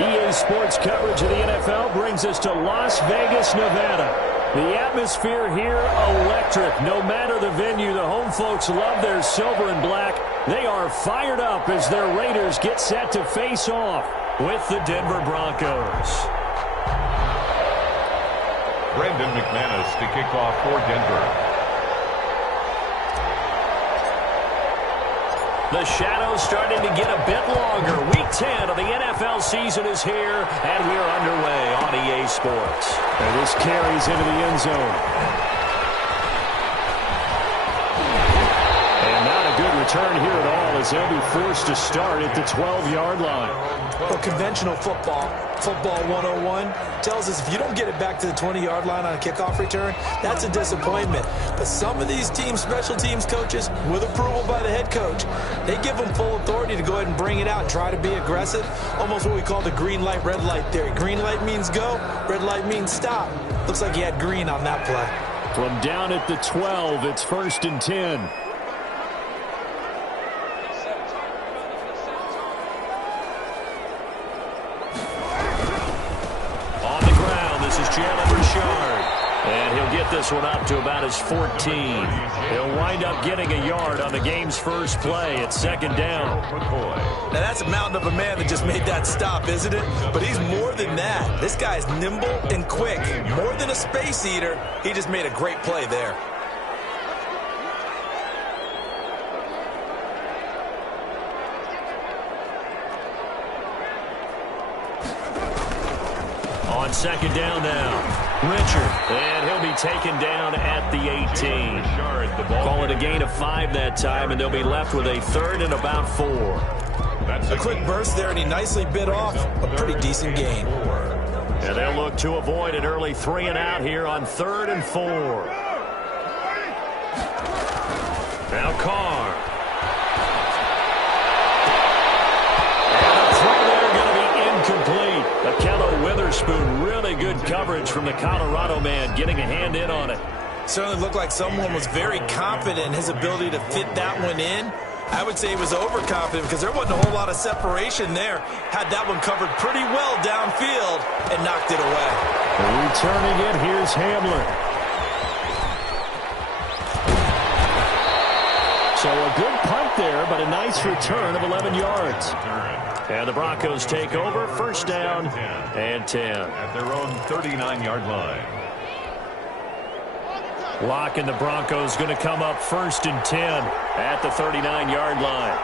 EA Sports coverage of the NFL brings us to Las Vegas, Nevada. The atmosphere here, electric. No matter the venue, the home folks love their silver and black. They are fired up as their Raiders get set to face off with the Denver Broncos. Brandon McManus to kick off for Denver. The shadows starting to get a bit longer. Week 10 of the NFL season is here, and we're underway on EA Sports. And this carries into the end zone. And not a good return here at all as they'll be forced to start at the 12-yard line. Well, conventional football 101, tells us if you don't get it back to the 20-yard line on a kickoff return, that's a disappointment. But some of these teams, special teams coaches, with approval by the head coach, they give them full authority to go ahead and bring it out and try to be aggressive. Almost what we call the green light, red light theory. Green light means go, red light means stop. Looks like he had green on that play. From down at the 12, it's 1st and 10. And he'll get this one up to about his 14. He'll wind up getting a yard on the game's first play at 2nd down. Now that's a mountain of a man that just made that stop, isn't it? But he's more than that. This guy's nimble and quick. More than a space eater. He just made a great play there. On 2nd down now. Richard, and he'll be taken down at the 18. Call it a gain of 5 that time, and they'll be left with a 3rd and about 4. That's a quick burst there, and he nicely bit off a pretty decent gain. And they'll look to avoid an early 3 and out here on 3rd and 4. Now Carr. And the throw there going to be incomplete. Akello Witherspoon, really good coverage from the Colorado man, getting a hand in on it. Certainly looked like someone was very confident in his ability to fit that one in. I would say he was overconfident because there wasn't a whole lot of separation there. Had that one covered pretty well downfield and knocked it away. Returning it, here's Hamler. So a good punt there, but a nice return of 11 yards. And the Broncos take over, 1st down and 10. At their own 39-yard line. Locke and the Broncos going to come up 1st and 10 at the 39-yard line.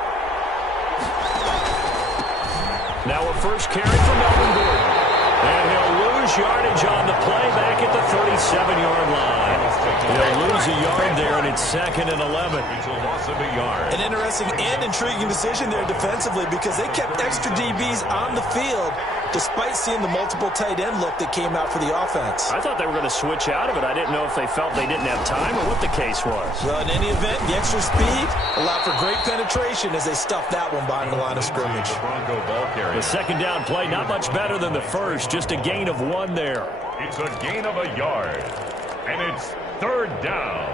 Now a first carry for Melvin Gordon. And he'll lose yardage on the play back at the 37-yard line. They'll lose a yard there, and it's 2nd and 11. An interesting and intriguing decision there defensively because they kept extra DBs on the field despite seeing the multiple tight end look that came out for the offense. I thought they were going to switch out of it. I didn't know if they felt they didn't have time or what the case was. Well, in any event, the extra speed allowed for great penetration as they stuffed that one behind the line of scrimmage. The 2nd down play, not much better than the first, just a gain of 1 there. It's a gain of a yard, and it's 3rd down.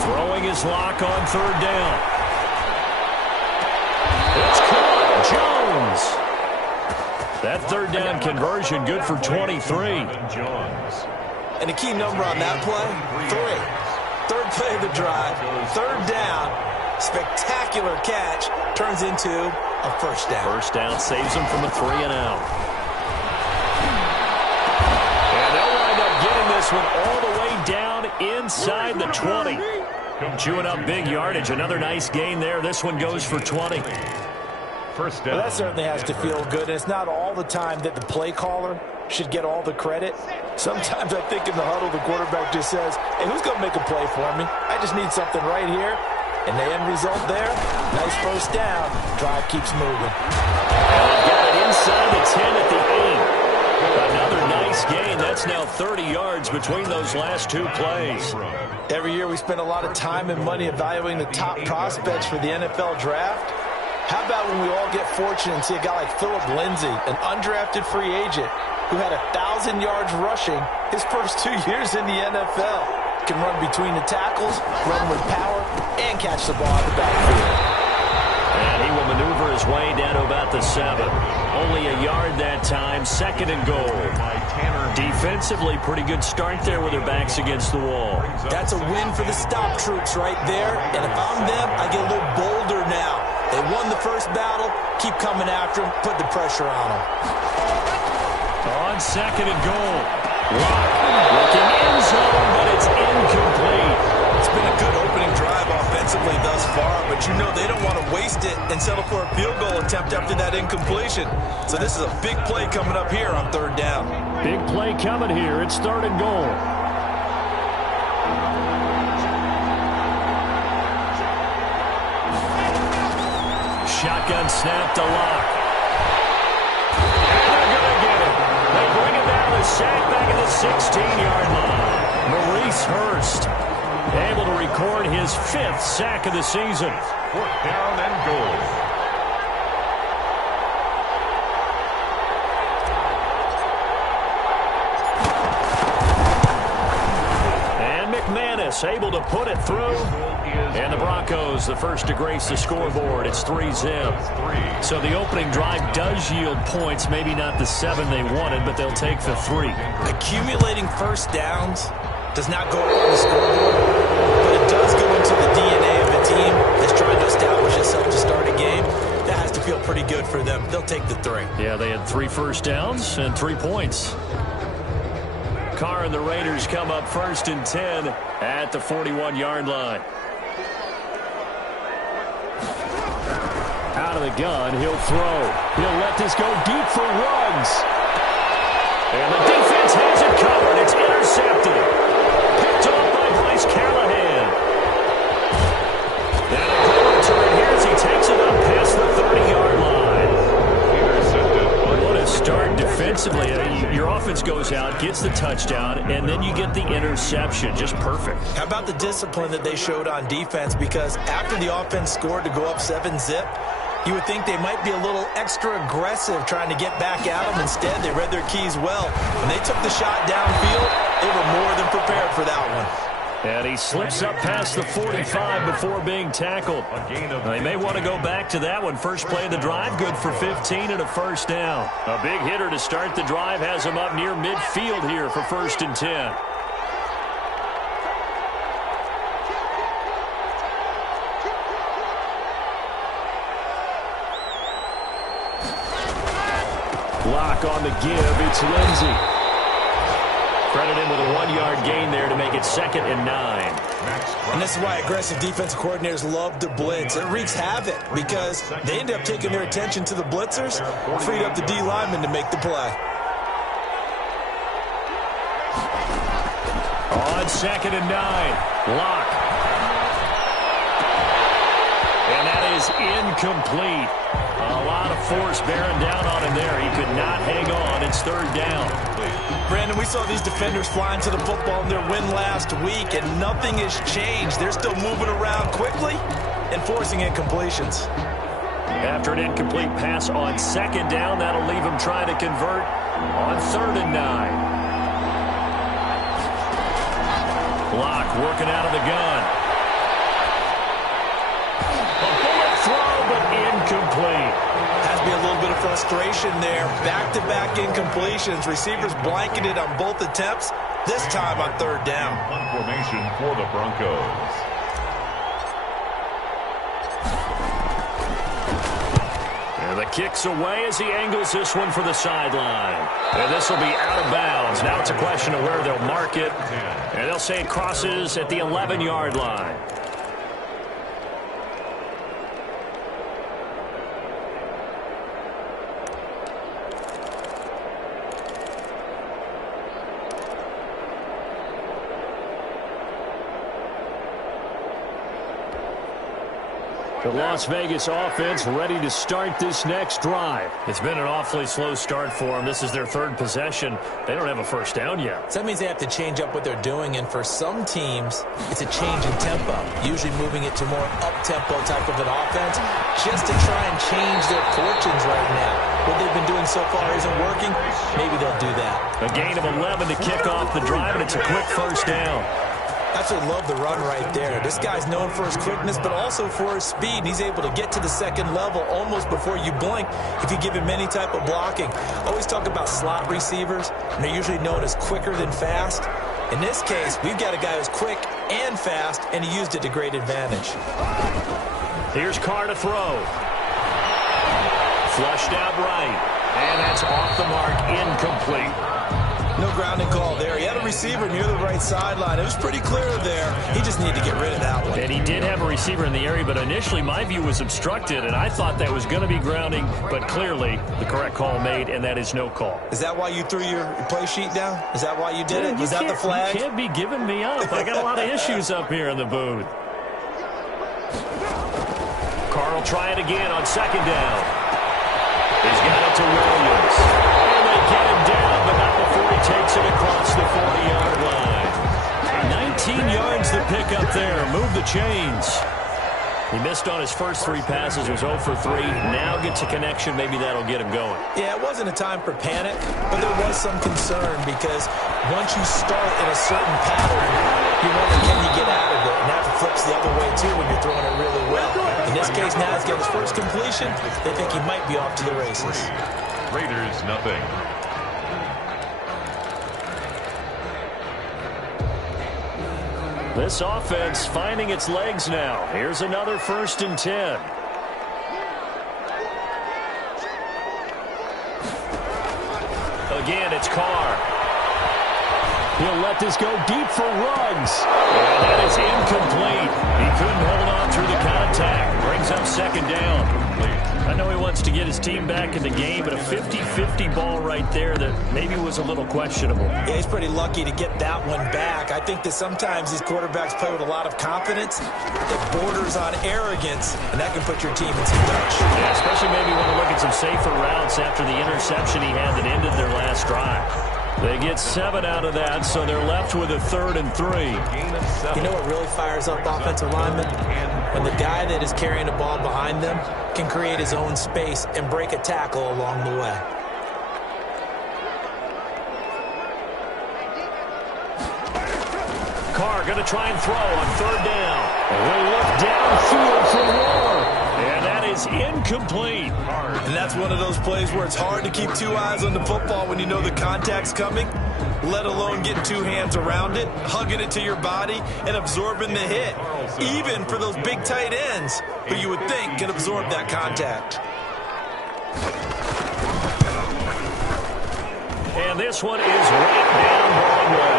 Throwing his Lock on 3rd down. It's caught. Jones. That 3rd down conversion good for 23. And a key number on that play, 3. 3rd play of the drive, 3rd down, spectacular catch, turns into a 1st down. 1st down saves them from a 3 and out. And they'll wind up getting this one all the way down inside the 20. Chewing up big yardage, another nice gain there. This one goes for 20. 1st down. Well, that certainly has to feel good, and it's not all the time that the play caller should get all the credit. Sometimes I think in the huddle, the quarterback just says, hey, who's going to make a play for me? I just need something right here. And the end result there, nice 1st down. Drive keeps moving. And they've got it inside the 10 at the 8. Another nice gain. That's now 30 yards between those last 2 plays. Every year we spend a lot of time and money evaluating the top prospects for the NFL draft. How about when we all get fortunate and see a guy like Philip Lindsay, an undrafted free agent, who had 1,000 yards rushing his first 2 years in the NFL. can run between the tackles, run with power, and catch the ball out the backfield. And he will maneuver his way down to about the 7. Only a yard that time, 2nd and goal. Defensively, pretty good start there with their backs against the wall. That's a win for the stop troops right there. And if I'm them, I get a little bolder now. They won the first battle. Keep coming after them. Put the pressure on them. On 2nd and goal. Lock looking in zone, but it's incomplete. It's been a good opening drive offensively thus far, but you know they don't want to waste it and settle for a field goal attempt after that incompletion. So this is a big play coming up here on 3rd down. Big play coming here. It's 3rd and goal. Shotgun snap to Lock. And they're going to get it. They bring it down to sack back at the 16-yard line. Maurice Hurst able to record his 5th sack of the season. 4th down and goal. And McManus able to put it through. And the Broncos, the first to grace the scoreboard. It's 3-zip. So the opening drive does yield points. Maybe not the 7 they wanted, but they'll take the 3. Accumulating first downs does not go up on the scoreboard, but it does go into the DNA of a team that's trying to establish itself to start a game. That has to feel pretty good for them. They'll take the 3. Yeah, they had 3 first downs and 3 points. Carr and the Raiders come up 1st and 10 at the 41-yard line. Out of the gun, he'll throw. He'll let this go deep for Ruggs. And the defense has it covered. It's intercepted. Picked off by Bryce Callahan. And a good return here as he takes it up past the 30-yard line. What a start defensively. Your offense goes out, gets the touchdown, and then you get the interception. Just perfect. How about the discipline that they showed on defense? Because after the offense scored to go up 7-zip, you would think they might be a little extra aggressive trying to get back at them. Instead, they read their keys well. When they took the shot downfield, they were more than prepared for that one. And he slips up past the 45 before being tackled. They may want to go back to that one. First play of the drive, good for 15 and a 1st down. A big hitter to start the drive has him up near midfield here for 1st and 10. Lock on the give. It's Lindsey. Credit him with a 1-yard gain there to make it 2nd and 9. And this is why aggressive defensive coordinators love to blitz. It wreaks havoc because they end up taking their attention to the blitzers, freed up the D lineman to make the play. On 2nd and 9. Lock. And that is incomplete. A lot of force bearing down on him there. He could not hang on. It's 3rd down. Brandon, we saw these defenders flying to the football in their win last week, and nothing has changed. They're still moving around quickly and forcing incompletions. After an incomplete pass on 2nd down, that'll leave him trying to convert on 3rd and 9. Lock working out of the gun. A bullet throw, but incomplete. Has to be a little bit of frustration there. Back-to-back incompletions. Receivers blanketed on both attempts, this time on 3rd down. One formation for the Broncos. And the kick's away as he angles this one for the sideline. And this will be out of bounds. Now it's a question of where they'll mark it. And they'll say it crosses at the 11-yard line. The Las Vegas offense ready to start this next drive. It's been an awfully slow start for them. This is their 3rd possession. They don't have a 1st down yet. So that means they have to change up what they're doing, and for some teams, it's a change in tempo, usually moving it to more up-tempo type of an offense, just to try and change their fortunes right now. What they've been doing so far isn't working. Maybe they'll do that. A gain of 11 to kick off the drive, and it's a quick 1st down. Absolutely love the run right there. This guy's known for his quickness, but also for his speed. And he's able to get to the second level almost before you blink if you give him any type of blocking. I always talk about slot receivers, and they're usually known as quicker than fast. In this case, we've got a guy who's quick and fast, and he used it to great advantage. Here's Carr to throw. Flushed out right. And that's off the mark, incomplete. No grounding call there. He had a receiver near the right sideline. It was pretty clear there. He just needed to get rid of that one. And he did have a receiver in the area, but initially my view was obstructed, and I thought that was going to be grounding, but clearly the correct call made, and that is no call. Is that why you threw your play sheet down? Is that why you did it? Was that the flag? You can't be giving me up. I got a lot of issues up here in the booth. Carr will try it again on second down. He's got it to Williams. And they get him down, but not before he takes it across the 40-yard line. 19 yards to pick up there. Move the chains. He missed on his first 3 passes, was 0 for 3. Now gets a connection. Maybe that'll get him going. Yeah, it wasn't a time for panic, but there was some concern because once you start in a certain pattern, you wonder, can you get out of it? And that flips the other way, too, when you're throwing it really well. In this case, now he's got his first completion. They think he might be off to the races. Raiders, nothing. This offense finding its legs now. Here's another 1st and 10. Again, it's Carr. He'll let this go deep for Ruggs. And that is incomplete. He couldn't hold on through the contact. Brings up second down. I know he wants to get his team back in the game, but a 50-50 ball right there that maybe was a little questionable. Yeah, he's pretty lucky to get that one back. I think that sometimes these quarterbacks play with a lot of confidence that borders on arrogance, and that can put your team in some touch. Yeah, especially maybe want to look at some safer routes after the interception he had that ended their last drive. They get 7 out of that, so they're left with a 3rd and 3. You know what really fires up offensive linemen? When the guy that is carrying the ball behind them can create his own space and break a tackle along the way. Carr going to try and throw on 3rd down. He'll look downfield for more. And that is incomplete. And that's one of those plays where it's hard to keep 2 eyes on the football when you know the contact's coming, let alone getting 2 hands around it, hugging it to your body, and absorbing the hit. Even for those big tight ends who you would think can absorb that contact. And this one is right down Broadway.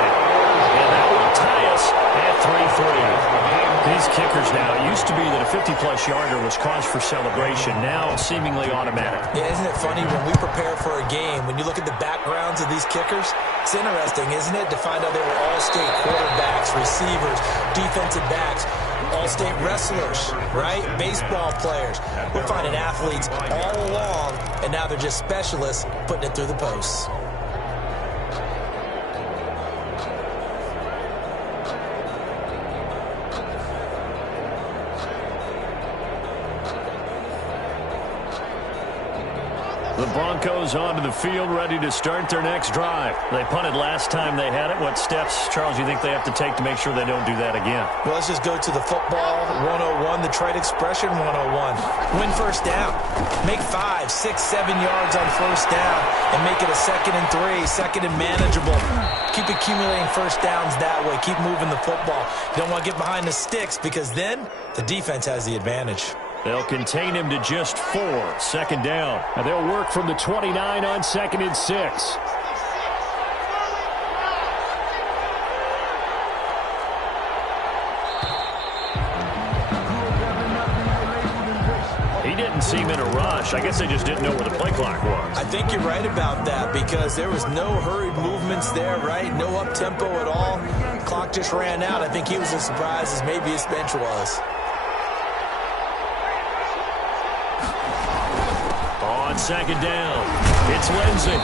And that will tie us at 3-3. These kickers now, it used to be that a 50-plus yarder was cause for celebration. Now seemingly automatic. Yeah, isn't it funny when we prepare for a game, when you look at the backgrounds of these kickers, it's interesting, isn't it, to find out they were all-state quarterbacks, receivers, defensive backs, all-state wrestlers, right? Baseball players. We're finding athletes all along, and now they're just specialists putting it through the posts. The Broncos onto the field, ready to start their next drive. They punted last time they had it. What steps, Charles, you think they have to take to make sure they don't do that again? Well, let's just go to the football 101, the trade expression 101. Win first down. Make 5, 6, 7 yards on first down and make it a 2nd and 3, 2nd and manageable. Keep accumulating first downs that way. Keep moving the football. You don't want to get behind the sticks because then the defense has the advantage. They'll contain him to just 4, 2nd down. And they'll work from the 29 on 2nd and 6. He didn't seem in a rush. I guess they just didn't know where the play clock was. I think you're right about that because there was no hurried movements there, right? No up-tempo at all. Clock just ran out. I think he was as surprised as maybe his bench was. On 2nd down, it's Lindsey.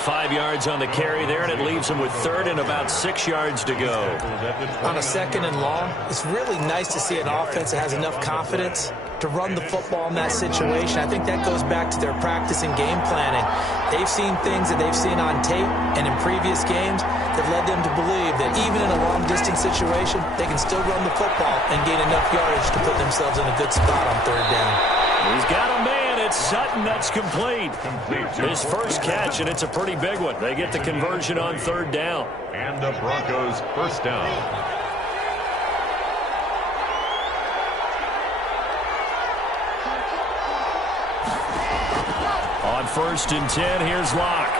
5 yards on the carry there, and it leaves him with third and about 6 yards to go. On a 2nd and long, it's really nice to see an offense that has enough confidence to run the football in that situation. I think that goes back to their practice and game planning. They've seen things that they've seen on tape and in previous games that led them to believe that even in a long-distance situation, they can still run the football and gain enough yardage to put themselves in a good spot on 3rd down. He's got a man. It's Sutton. That's complete. His first catch, and it's a pretty big one. They get the conversion on 3rd down. And the Broncos first down. On 1st and 10, here's Locke.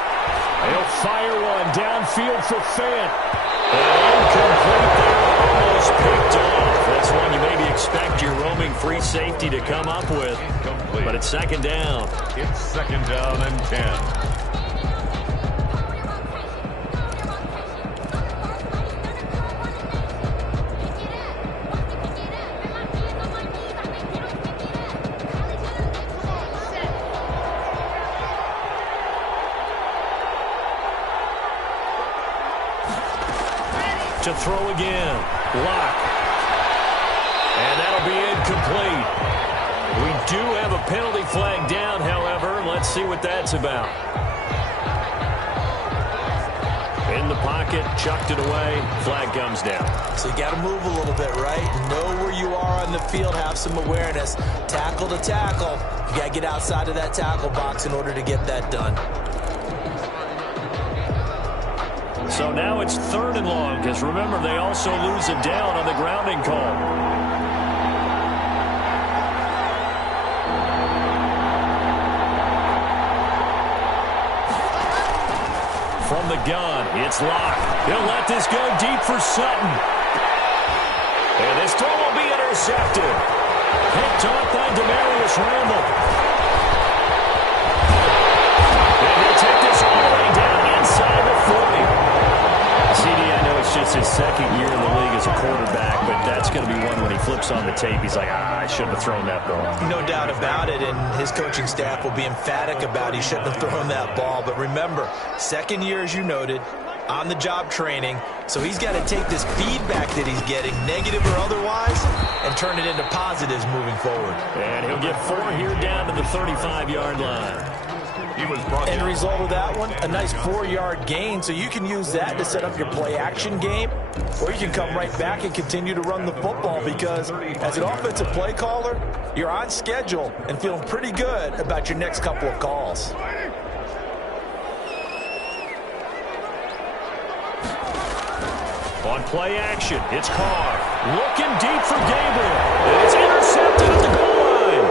He'll fire one downfield for Fant. Incomplete there, almost picked off. That's one you maybe expect your roaming free safety to come up with. But it's 2nd down. It's 2nd down and 10. To throw again. Locke. And that'll be incomplete. We do have a penalty flag down, however. Let's see what that's about. In the pocket, chucked it away. Flag comes down. So you got to move a little bit, right? Know where you are on the field. Have some awareness. Tackle to tackle. You got to get outside of that tackle box in order to get that done. So now it's 3rd and long, because remember, they also lose it down on the grounding call. From the gun, it's Locke. He'll let this go deep for Sutton. And this throw will be intercepted. Picked off by Demarius Randall. And they take this all the way down inside the 40. CD, I know it's just his 2nd year in the league as a quarterback, but that's going to be one when he flips on the tape. He's like, I shouldn't have thrown that ball. No doubt about it, and his coaching staff will be emphatic about he shouldn't have thrown that ball. But remember, 2nd year, as you noted, on-the-job training, so he's got to take this feedback that he's getting, negative or otherwise, and turn it into positives moving forward. And he'll get 4 here down to the 35-yard line. And the result of that one, a nice 4-yard gain, so you can use that to set up your play-action game, or you can come right back and continue to run the football, because as an offensive play caller, you're on schedule and feeling pretty good about your next couple of calls. On play action, it's Carr. Looking deep for Gabriel. And it's intercepted at the goal line.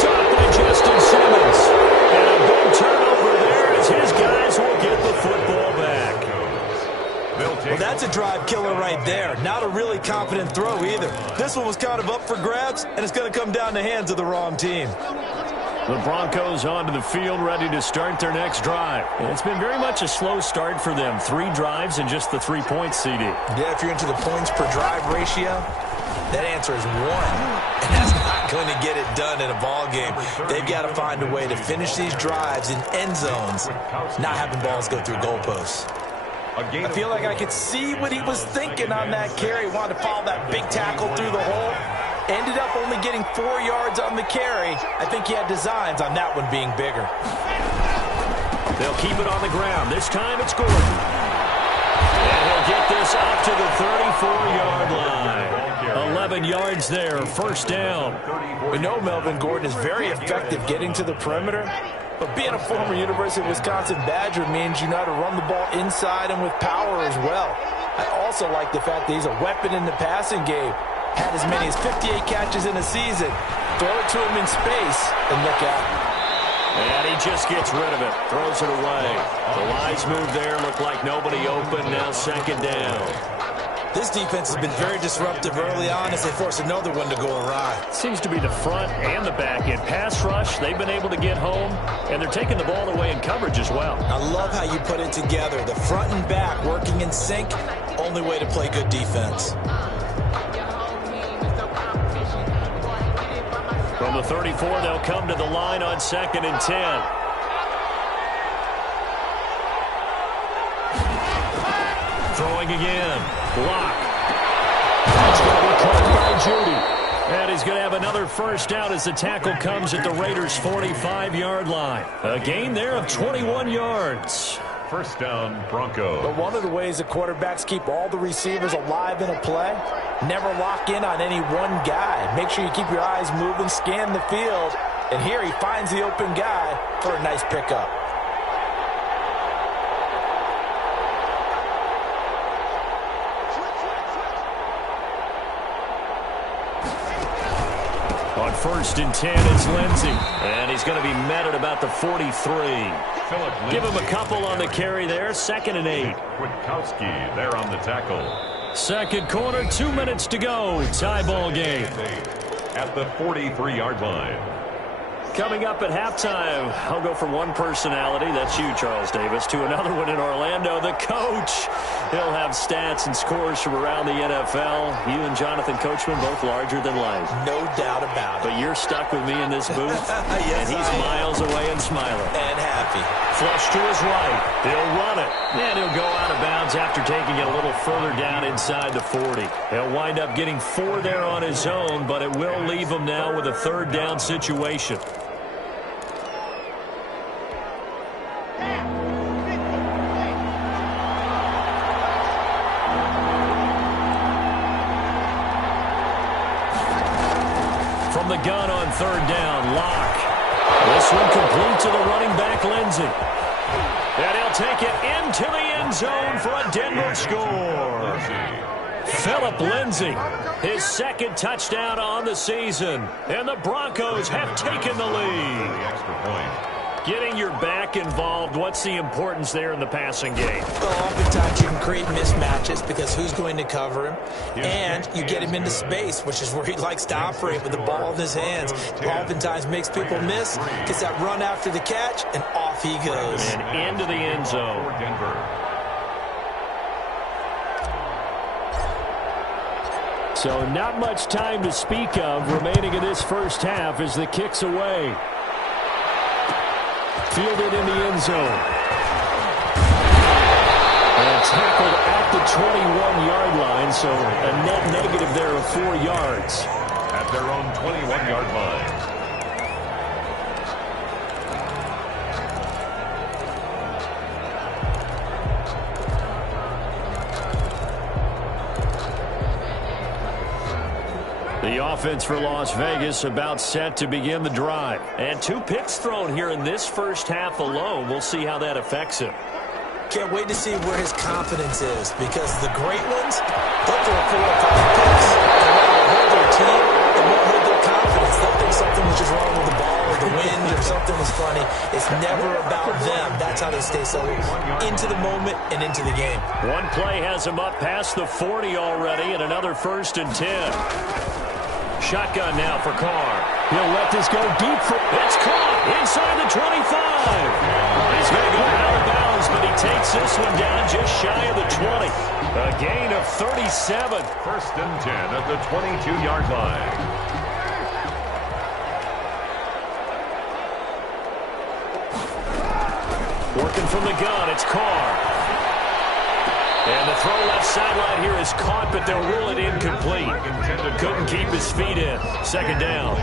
Top by Justin Simmons. And a big turnover there as his guys will get the football back. Well, that's a drive killer right there. Not a really confident throw either. This one was kind of up for grabs, and it's going to come down the hands of the wrong team. The Broncos onto the field, ready to start their next drive. And it's been very much a slow start for them. 3 drives and just the 3 points, CD. Yeah, if you're into the points per drive ratio, that answer is 1. And that's not going to get it done in a ball game. They've got to find a way to finish these drives in end zones, not having balls go through goalposts. I feel like I could see what he was thinking on that carry. Wanted to follow that big tackle through the hole. Ended up only getting 4 yards on the carry. I think he had designs on that one being bigger. They'll keep it on the ground. This time it's Gordon. And he'll get this up to the 34-yard line. 11 yards there, first down. We know Melvin Gordon is very effective getting to the perimeter, but being a former University of Wisconsin Badger means you know how to run the ball inside and with power as well. I also like the fact that he's a weapon in the passing game. Had as many as 58 catches in a season. Throw it to him in space and look out. And he just gets rid of it. Throws it away. The wise move there. Looked like nobody open. Now 2nd down. This defense has been very disruptive early on as they force another one to go awry. Seems to be the front and the back end. Pass rush, they've been able to get home, and they're taking the ball away in coverage as well. I love how you put it together. The front and back working in sync. Only way to play good defense. From the 34, they'll come to the line on 2nd and 10. Throwing again. Block. That's going to be caught by Judy. And he's going to have another first down as the tackle comes at the Raiders' 45-yard line. A gain there of 21 yards. First down, Broncos. But one of the ways the quarterbacks keep all the receivers alive in a play, never lock in on any one guy. Make sure you keep your eyes moving, scan the field. And here he finds the open guy for a nice pickup. On 1st and 10, it's Lindsey. And he's going to be met at about the 43. Give him a couple on the carry there. 2nd and 8. Kwiatkowski there on the tackle. Second quarter, 2 minutes to go. Tie ball game. At the 43-yard line. Coming up at halftime, I'll go from one personality, that's you, Charles Davis, to another one in Orlando, the coach. He'll have stats and scores from around the NFL. You and Jonathan Coachman, both larger than life. No doubt about it. But you're stuck with me in this booth, yes, and he's miles away and smiling. And happy. Flush to his right. He'll run it. And he'll go out of bounds after taking it a little further down inside the 40. He'll wind up getting 4 there on his own, but it will leave him now with a 3rd down situation. From the gun on 3rd down, Locke. This one complete to the running back, Lindsey. And he'll take it into the end zone for a Denver score. Phillip Lindsay, his 2nd touchdown on the season. And the Broncos have taken the lead. The extra point. Getting your back involved, what's the importance there in the passing game? Well, oftentimes you can create mismatches because who's going to cover him? And you get him into space, which is where he likes to operate with the ball in his hands. Oftentimes makes people miss, gets that run after the catch, and off he goes. And into the end zone. For Denver. So not much time to speak of remaining in this first half as the kick's away. Fielded in the end zone. And tackled at the 21-yard line, so a net negative there of 4 yards. At their own 21-yard line. The offense for Las Vegas about set to begin the drive. And 2 picks thrown here in this first half alone. We'll see how that affects him. Can't wait to see where his confidence is, because the great ones, they'll throw 4 or 5 picks. They won't hold their team. They won't hold their confidence. They'll think something was just wrong with the ball or the wind or something was funny. It's never about them. That's how they stay so into the moment and into the game. One play has him up past the 40 already, and another 1st and 10. Shotgun now for Carr. He'll let this go deep for... It's caught inside the 25. He's going to go out of bounds, but he takes this one down just shy of the 20. A gain of 37. 1st and 10 at the 22-yard line. Working from the gun, it's Carr. And the throw left sideline here is caught, but they'll rule it incomplete. Couldn't keep his feet in. 2nd down.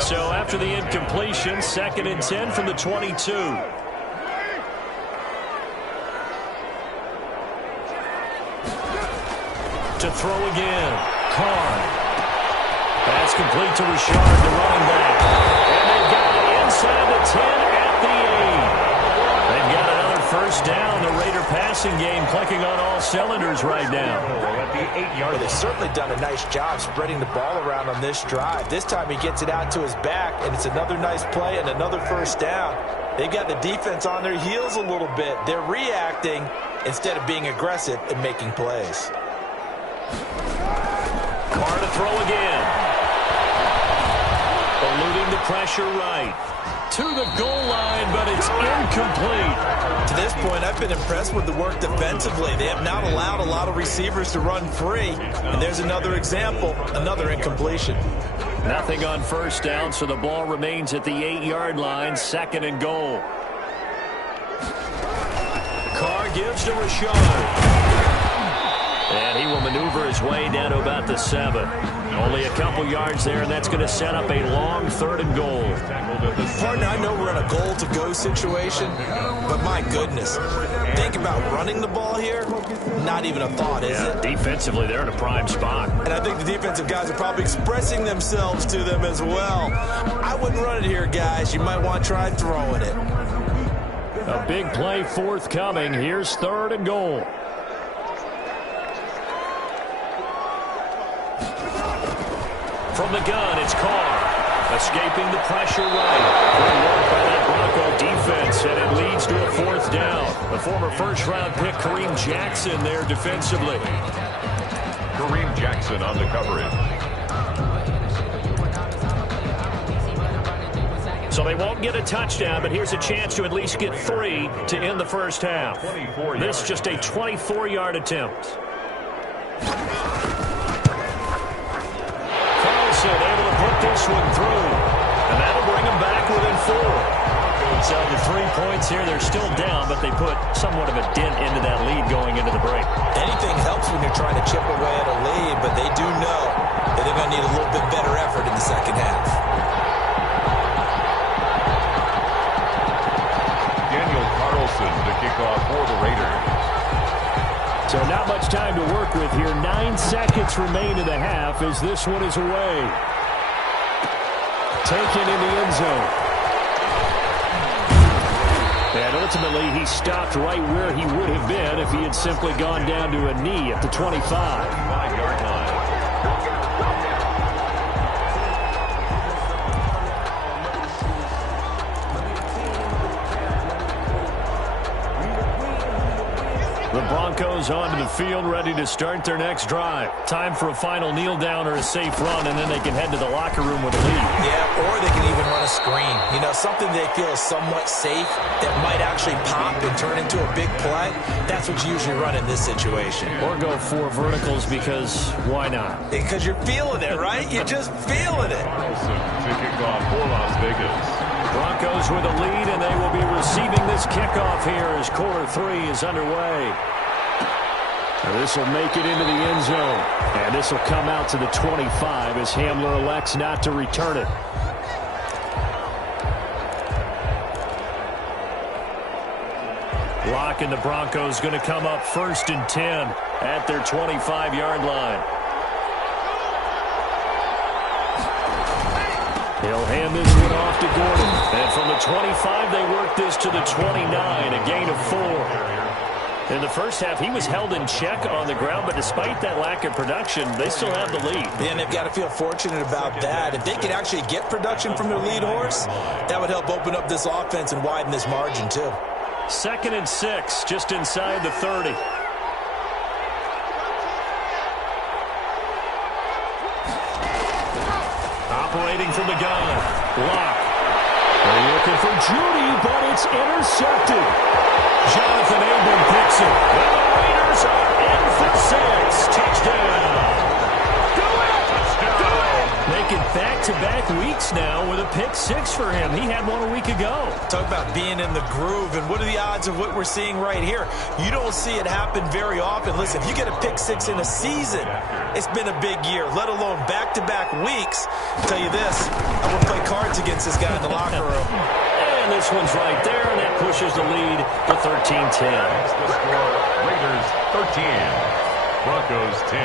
So after the incompletion, 2nd and 10 from the 22. To throw again. Carr. Pass complete to Richard, the running back. And they've got it inside the 10 at the 8. They've got another 1st down. The Raider passing game clicking on all cylinders right now. At the 8-yard line. They've certainly done a nice job spreading the ball around on this drive. This time he gets it out to his back, and it's another nice play and another 1st down. They've got the defense on their heels a little bit. They're reacting instead of being aggressive and making plays. Carr to throw again. Eluding the pressure right. To the goal line, but it's incomplete. To this point, I've been impressed with the work defensively. They have not allowed a lot of receivers to run free. And there's another example, another incompletion. Nothing on 1st down, so the ball remains at the 8-yard line, 2nd and goal. Carr gives to Rashard. And he will maneuver his way down to about the 7. Only a couple yards there, and that's going to set up a long 3rd and goal. Partner, I know we're in a goal-to-go situation, but my goodness, think about running the ball here. Not even a thought, is it? Defensively, they're in a prime spot. And I think the defensive guys are probably expressing themselves to them as well. I wouldn't run it here, guys. You might want to try throwing it. A big play forthcoming. Here's 3rd and goal. From the gun, it's Carr. Escaping the pressure right. Good work by that Bronco defense, and it leads to a 4th down. The former first-round pick, Kareem Jackson, there defensively. Kareem Jackson on the coverage. So they won't get a touchdown, but here's a chance to at least get 3 to end the first half. This just a 24-yard attempt. Able to put this one through, and that'll bring them back within 4. So the 3 points here, they're still down, but they put somewhat of a dent into that lead going into the break. Anything helps when you're trying to chip away at a lead, but they do know that they're going to need a little bit better effort in the second half. Daniel Carlson to kick off for the Raiders. So not much time to work with here. 9 seconds remain in the half as this one is away. Taken in the end zone. And ultimately, he stopped right where he would have been if he had simply gone down to a knee at the 25. 5-yard line. The Broncos onto the field, ready to start their next drive. Time for a final kneel down or a safe run, and then they can head to the locker room with a lead. Yeah, or they can even run a screen. You know, something they feel is somewhat safe that might actually pop and turn into a big play. That's what you usually run in this situation. Or go 4 verticals because why not? Because you're feeling it, right? You're just feeling it. Carlson to kick off for Las Vegas. Broncos with a lead, and they will be receiving this kickoff here as quarter 3 is underway. This will make it into the end zone, and this will come out to the 25 as Hamler elects not to return it. Locke and the Broncos going to come up 1st and 10 at their 25-yard line. He'll hand this one off to Gordon. And from the 25, they work this to the 29, a gain of 4. In the first half, he was held in check on the ground, but despite that lack of production, they still have the lead. And they've got to feel fortunate about that. If they can actually get production from their lead horse, that would help open up this offense and widen this margin, too. 2nd and 6, just inside the 30. Operating from the gun, Locke. They're looking for Judy, but it's intercepted. Jonathan Abram picks it. And the Raiders are in for 6. Touchdown. Do it! Touchdown. Making back-to-back weeks now with a pick 6 for him. He had one a week ago. Talk about being in the groove, and what are the odds of what we're seeing right here? You don't see it happen very often. Listen, if you get a pick 6 in a season, it's been a big year, let alone back-to-back weeks. I'll tell you this, I would play cards against this guy in the locker room. And this one's right there, and that pushes the lead to 13-10. That's the score. Raiders 13, Broncos 10.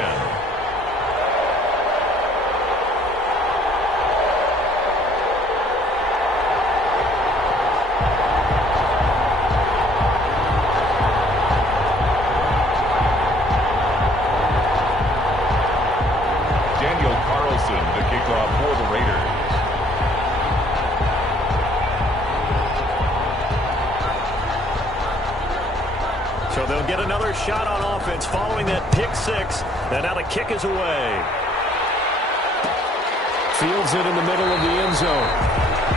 Daniel Carlson to kick off for the Raiders. So they'll get another shot on offense following that pick 6. And now the kick is away. Fields it in the middle of the end zone.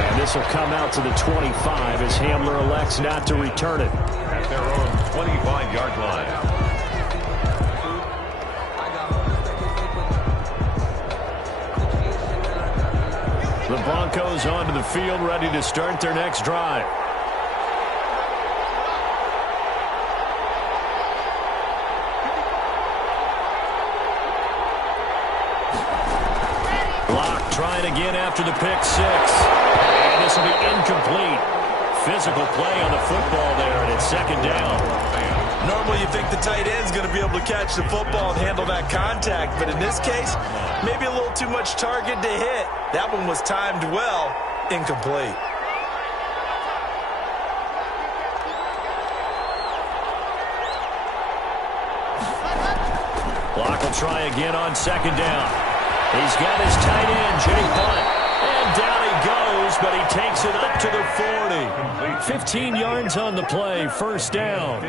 And this will come out to the 25 as Hamler elects not to return it. At their own 25-yard line. The Broncos onto the field, ready to start their next drive. try it again after the pick six. And this will be incomplete. Physical play on the football there, and it's second down. Normally you think the tight end's going to be able to catch the football and handle that contact, but in this case, maybe a little too much target to hit. That one was timed well, incomplete. Block will try again on second down. He's got his tight end, Jimmy Bunt. And down he goes, but he takes it up to the 40. 15 yards on the play, first down.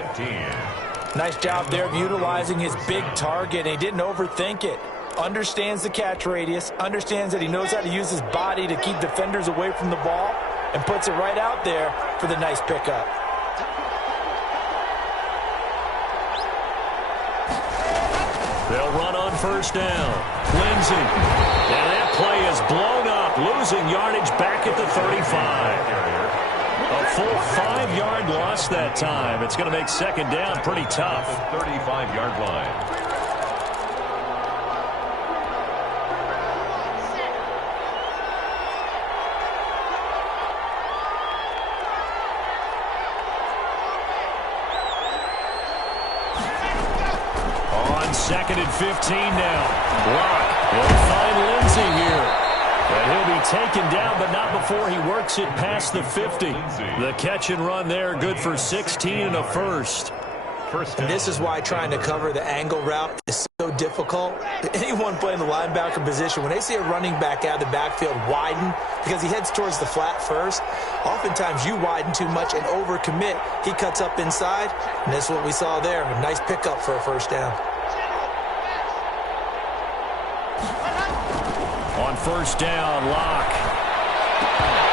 Nice job there of utilizing his big target. And he didn't overthink it. Understands the catch radius, understands that he knows how to use his body to keep defenders away from the ball, and puts it right out there for the nice pickup. They'll run on first down. Lindsey. And that play is blown up, losing yardage back at the 35. A full 5-yard loss that time. It's going to make second down pretty tough. 35-yard line. Second and 15 now. Block. He'll find Lindsey here. And he'll be taken down, but not before he works it past the 50. The catch and run there, good for 16 and a first. And this is why trying to cover the angle route is so difficult. Anyone playing the linebacker position, when they see a running back out of the backfield widen, because he heads towards the flat first, oftentimes you widen too much and overcommit. He cuts up inside, and that's what we saw there. A nice pickup for a first down. On first down, Locke.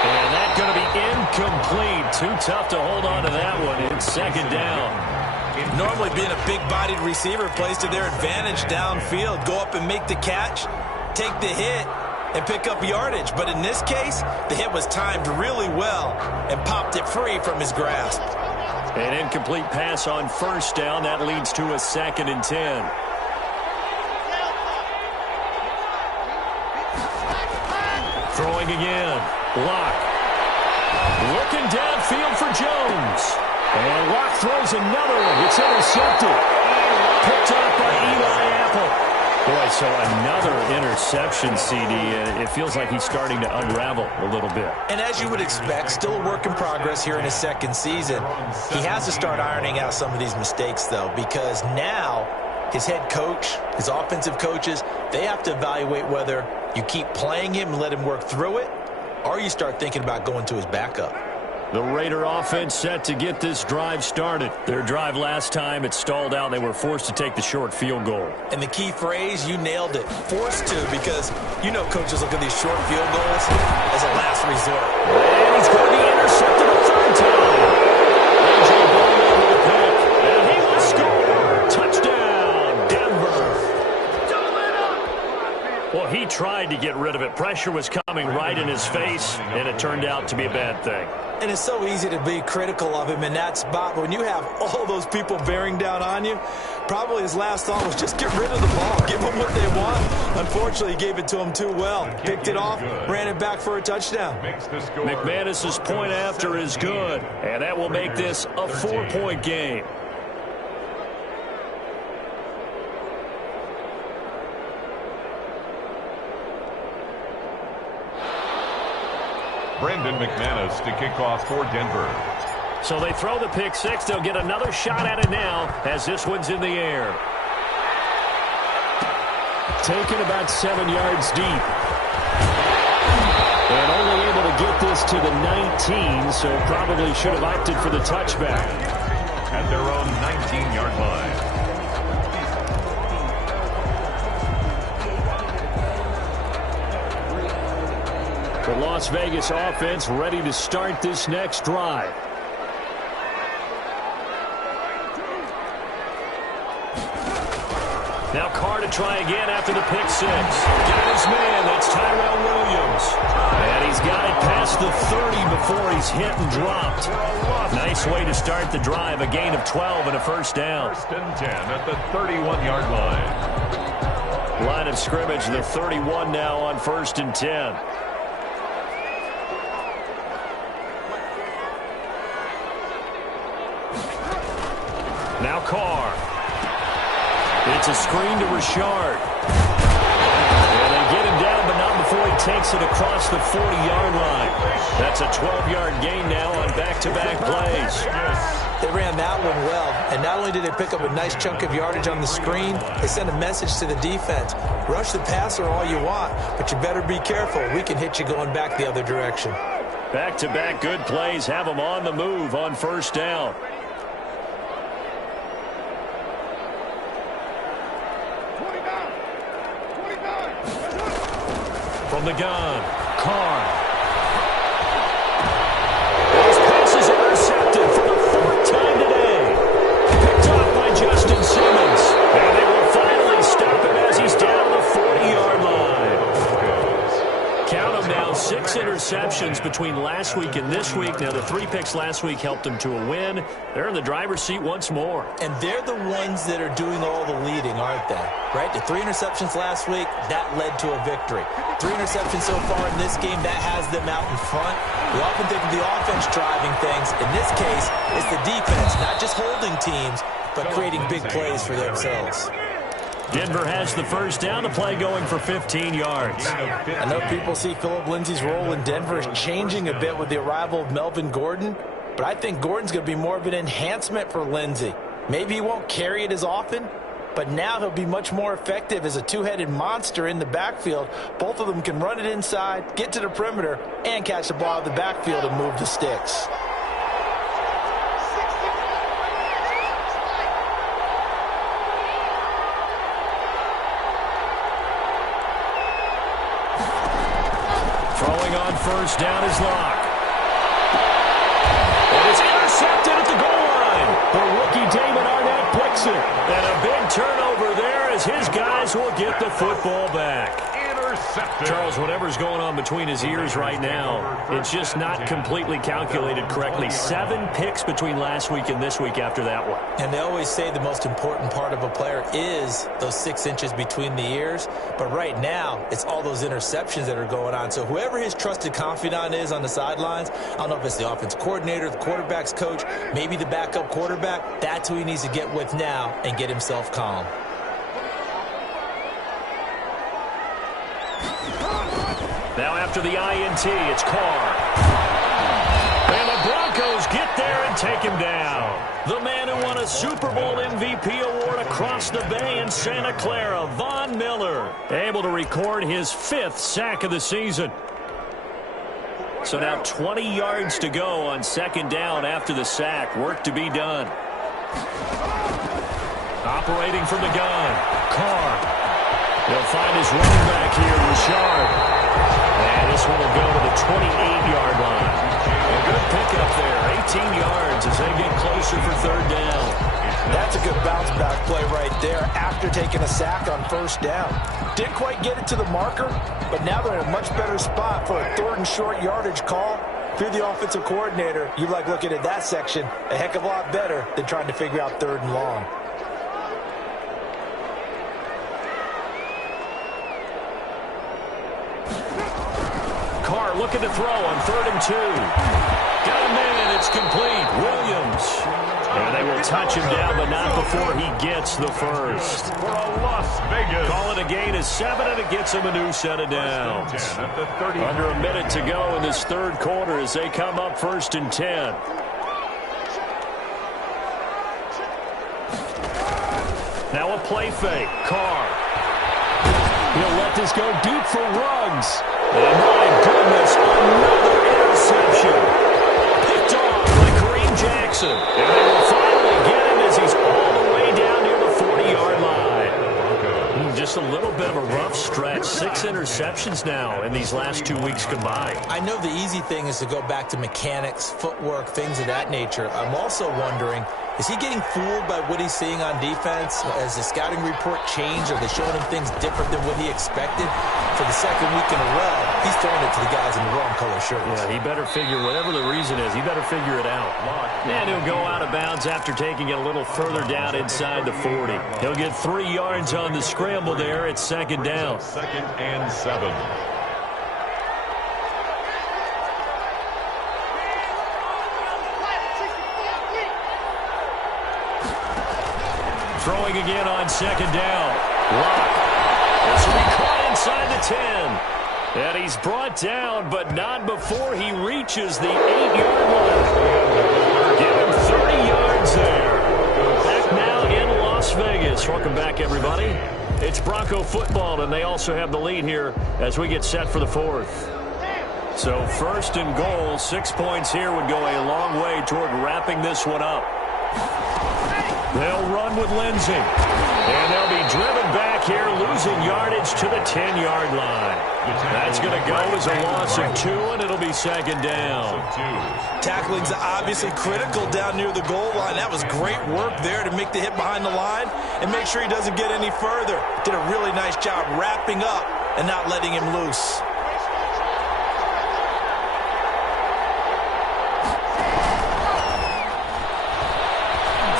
And that's going to be incomplete. Too tough to hold on to that one. It's second down. Normally being a big-bodied receiver plays to their advantage downfield. Go up and make the catch, take the hit, and pick up yardage. But in this case, the hit was timed really well and popped it free from his grasp. An incomplete pass on first down. That leads to a second and 10. Throwing again. Locke. Looking downfield for Jones. And Locke throws another one. It's intercepted. Picked up by Eli Apple. Boy, so another interception, CD. And it feels like he's starting to unravel a little bit. And as you would expect, still a work in progress here in his second season. He has to start ironing out some of these mistakes, though, because now his head coach, his offensive coaches, they have to evaluate whether you keep playing him and let him work through it, or you start thinking about going to his backup. The Raider offense set to get this drive started. Their drive last time, it stalled out. They were forced to take the short field goal. And the key phrase, you nailed it, forced to, because you know coaches look at these short field goals as a last resort. And he's going to be intercepted a third time. A.J. Brown with a pick, and he will score. Touchdown, Denver. Well, he tried to get rid of it. Pressure was coming right in his face, and it turned out to be a bad thing. And it's so easy to be critical of him in that spot. When you have all those people bearing down on you, probably his last thought was just get rid of the ball. Give them what they want. Unfortunately, he gave it to them too well. Picked it off, ran it back for a touchdown. McManus's point after is good, and that will make this a 4-point game. Brendan McManus to kick off for Denver. So they throw the pick six. They'll get another shot at it now as this one's in the air. Taken about 7 yards deep. And only able to get this to the 19, so probably should have opted for the touchback. At their own 19-yard line. The Las Vegas offense ready to start this next drive. Now Carr to try again after the pick six. Got his man. That's Tyrell Williams. And he's got it past the 30 before he's hit and dropped. Nice way to start the drive. A gain of 12 and a first down. First and 10 at the 31-yard line. Line of scrimmage, the 31 now on 1st and 10. Now Carr. It's a screen to Richard. And they get him down, but not before he takes it across the 40-yard line. That's a 12-yard gain now on back-to-back plays. They ran that one well, and not only did they pick up a nice chunk of yardage on the screen, they sent a message to the defense. Rush the passer all you want, but you better be careful. We can hit you going back the other direction. Back-to-back good plays have them on the move on 1st down. From the gun, Carr. His pass is intercepted for the 4th time today. Picked off by Justin Simmons. And they will finally stop him as he's down to the 40-yard line. Count them now, 6 interceptions between last week and this week. Now, the 3 picks last week helped them to a win. They're in the driver's seat once more. And they're the ones that are doing all the leading, aren't they? Right? The 3 interceptions last week, that led to a victory. 3 interceptions so far in this game, that has them out in front. We often think of the offense driving things. In this case, it's the defense, not just holding teams, but creating big plays for themselves. Denver has the 1st down, the play going for 15 yards. I know people see Phillip Lindsay's role in Denver is changing a bit with the arrival of Melvin Gordon, but I think Gordon's going to be more of an enhancement for Lindsay. Maybe he won't carry it as often, but now he'll be much more effective as a two-headed monster in the backfield. Both of them can run it inside, get to the perimeter, and catch the ball out of the backfield and move the sticks. Throwing on 1st down is Locke. And it's intercepted at the goal line. The rookie David Arnett picks it. And a big turnover there as his guys will get the football back. Charles, whatever's going on between his ears right now, it's just not completely calculated correctly. 7 picks between last week and this week after that one. And they always say the most important part of a player is those 6 inches between the ears. But right now, it's all those interceptions that are going on. So whoever his trusted confidant is on the sidelines, I don't know if it's the offense coordinator, the quarterback's coach, maybe the backup quarterback, that's who he needs to get with now and get himself calm. Now after the INT, it's Carr. And the Broncos get there and take him down. The man who won a Super Bowl MVP award across the bay in Santa Clara, Von Miller, able to record his 5th sack of the season. So now 20 yards to go on 2nd down after the sack. Work to be done. Operating from the gun, Carr. He'll find his running back here, Richard. And this one will go to the 28-yard line. A good pickup there, 18 yards as they get closer for 3rd down. That's a good bounce-back play right there after taking a sack on 1st down. Didn't quite get it to the marker, but now they're in a much better spot for a 3rd and short yardage call. If you're the offensive coordinator, you like looking at that section a heck of a lot better than trying to figure out 3rd and long. Carr looking to throw on 3rd and 2. Got a man, it's complete. Williams. And they will touch him down, but not before he gets the 1st. For a Las Vegas. Call it a gain of 7, and it gets him a new set of downs. Under a minute to go in this 3rd quarter as they come up 1st and 10. Now a play fake. Carr. He'll let this go deep for Ruggs. And my goodness, another interception. Picked off by Kareem Jackson. And they will finally get him as he's all the way down near the 40-yard line. Just a little bit of a rough stretch. 6 interceptions now in these last 2 weeks combined. I know the easy thing is to go back to mechanics, footwork, things of that nature. I'm also wondering, Is he getting fooled by what he's seeing on defense? Has the scouting report changed? Are they showing him things different than what he expected? For the second week in a row, he's throwing it to the guys in the wrong color shirts. Yeah, he better figure, whatever the reason is, he better figure it out. And he'll go out of bounds after taking it a little further down inside the 40. He'll get 3 yards on the scramble there. It's second down. 2nd and 7. Throwing again on second down. Lock. This will be caught inside the 10. And he's brought down, but not before he reaches the 8-yard line. Give him 30 yards there. Back now in Las Vegas. Welcome back, everybody. It's Bronco football, and they also have the lead here as we get set for the 4th. So 1st and goal, 6 points here would go a long way toward wrapping this one up. They'll run with Lindsey. And they'll be driven back here, losing yardage to the 10-yard line. That's going to go as a loss of 2, and it'll be second down. Tackling's obviously critical down near the goal line. That was great work there to make the hit behind the line and make sure he doesn't get any further. Did a really nice job wrapping up and not letting him loose.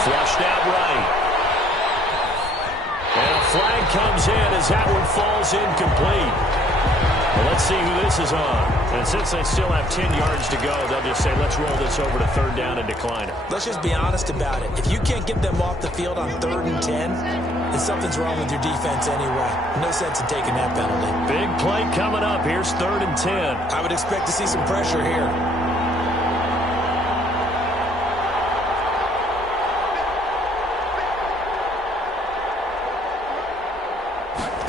Flushed out right. And a flag comes in as that one falls incomplete. Well, let's see who this is on. And since they still have 10 yards to go, they'll just say, let's roll this over to 3rd down and decline it. Let's just be honest about it. If you can't get them off the field on 3rd and 10, then something's wrong with your defense anyway. No sense in taking that penalty. Big play coming up. Here's 3rd and 10. I would expect to see some pressure here.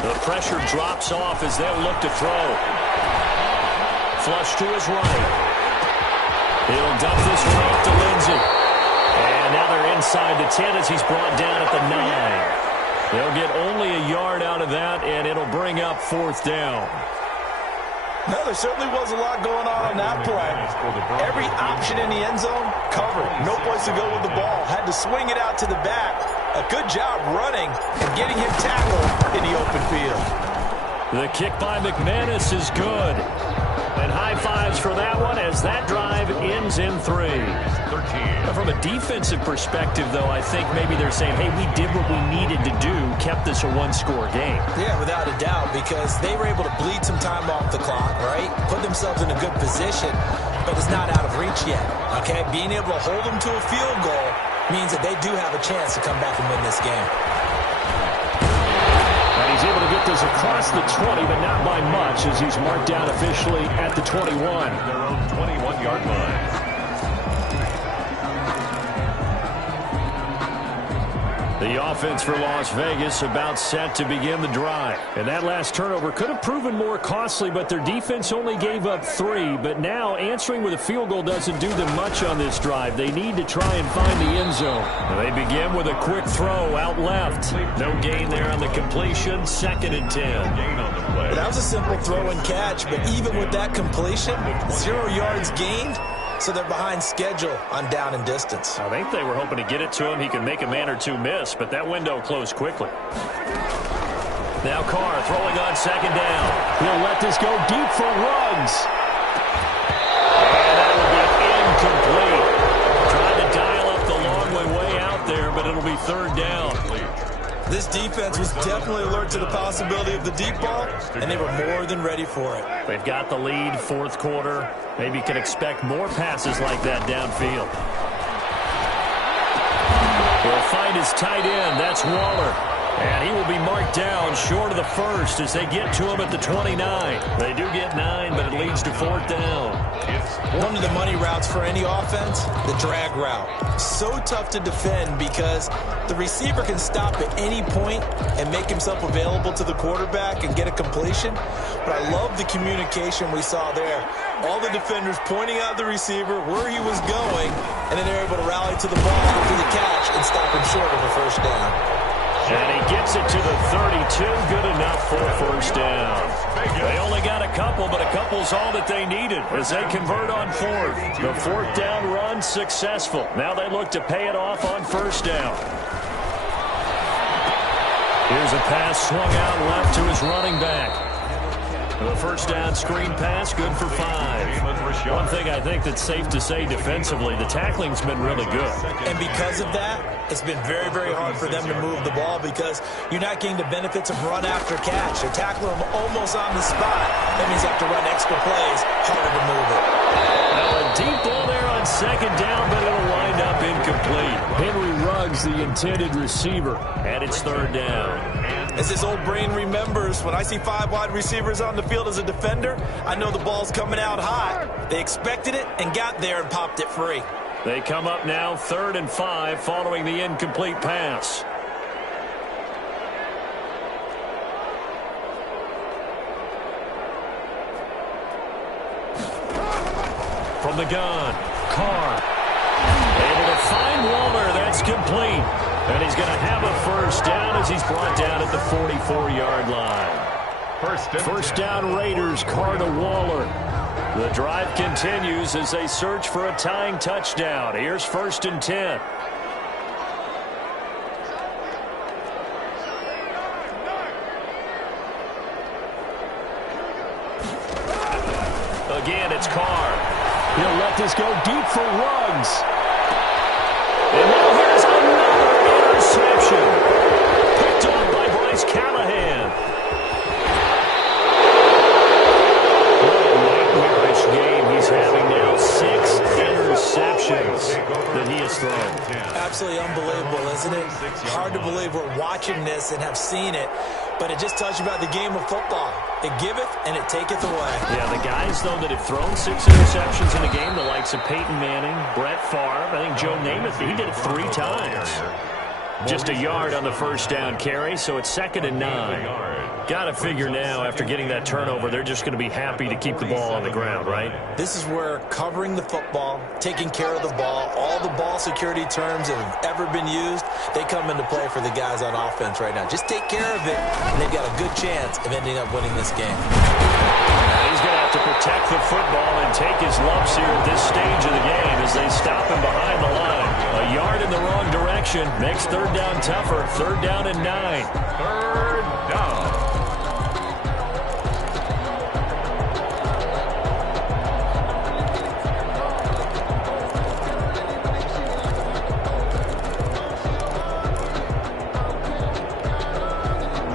The pressure drops off as they'll look to throw. Flush to his right. He'll dump this one off to Lindsey. And now they're inside the 10 as he's brought down at the 9. They'll get only a yard out of that, and it'll bring up 4th down. No, there certainly was a lot going on that play. Every option in the end zone covered. No place to go with the ball. Had to swing it out to the back. A good job running and getting him tackled in the open field. The kick by McManus is good. And high fives for that one as that drive ends in 3. From a defensive perspective, though, I think maybe they're saying, hey, we did what we needed to do, kept this a 1-score game. Yeah, without a doubt, because they were able to bleed some time off the clock, right? Put themselves in a good position, but it's not out of reach yet, okay? Being able to hold them to a field goal means that they do have a chance to come back and win this game. And he's able to get this across the 20, but not by much, as he's marked down officially at the 21. Their own 21-yard line. The offense for Las Vegas about set to begin the drive. And that last turnover could have proven more costly, but their defense only gave up 3. But now answering with a field goal doesn't do them much on this drive. They need to try and find the end zone. And they begin with a quick throw out left. No gain there on the completion. 2nd and 10. Gain on the play. That was a simple throw and catch, but even with that completion, 0 yards gained. So they're behind schedule on down and distance. I think they were hoping to get it to him. He could make a man or two miss, but that window closed quickly. Now Carr throwing on 2nd down. He'll let this go deep for Ruggs. And that will be incomplete. Trying to dial up the long way out there, but it'll be 3rd down. This defense was definitely alert to the possibility of the deep ball, and they were more than ready for it. They've got the lead, 4th quarter. Maybe you can expect more passes like that downfield. He'll find his tight end. That's Waller. And he will be marked down short of the 1st as they get to him at the 29. They do get 9, but it leads to 4th down. One of the money routes for any offense, the drag route. So tough to defend because the receiver can stop at any point and make himself available to the quarterback and get a completion. But I love the communication we saw there. All the defenders pointing out the receiver, where he was going, and then they're able to rally to the ball after the catch and stop him short of a 1st down. And he gets it to the 32. Good enough for a first down. They only got a couple, but a couple's all that they needed as they convert on fourth. The fourth down run successful. Now they look to pay it off on first down. Here's a pass swung out left to his running back. The first down screen pass, good for 5. One thing I think that's safe to say defensively, the tackling's been really good. And because of that, it's been very, very hard for them to move the ball because you're not getting the benefits of run after catch. They tackle them almost on the spot. That means you have to run extra plays, harder to move it. Now a deep ball there on second down, but it'll wind up incomplete. Henry Ruggs, the intended receiver, and it's third down. As this old brain remembers, when I see 5 wide receivers on the field as a defender, I know the ball's coming out hot. They expected it and got there and popped it free. They come up now 3rd and 5 following the incomplete pass. From the gun, Carr. Able to find Waller. That's complete. And he's going to have a first down as he's brought down at the 44-yard line. First down Raiders, Carr to Waller. The drive continues as they search for a tying touchdown. Here's 1st and 10. Again, it's Carr. He'll let this go deep for Ruggs. And now here's another interception. Picked off by Bryce Callahan. What a nightmarish game he's having now. 6 interceptions that he has thrown. Absolutely unbelievable, isn't it? Hard to believe we're watching this and have seen it, but it just tells you about the game of football. It giveth and it taketh away. Yeah, the guys, though, that have thrown 6 interceptions in a game, the likes of Peyton Manning, Brett Favre, I think Joe Namath, he did it 3 times. Just a yard on the first down carry, so it's 2nd and 9. Got to figure now, after getting that turnover, they're just going to be happy to keep the ball on the ground, right? This is where covering the football, taking care of the ball, all the ball security terms that have ever been used, they come into play for the guys on offense right now. Just take care of it, and they've got a good chance of ending up winning this game. He's going to have to protect the football and take his lumps here at this stage of the game as they stop him behind the line. A yard in the wrong direction makes 3rd down tougher. 3rd down and 9. 3rd down.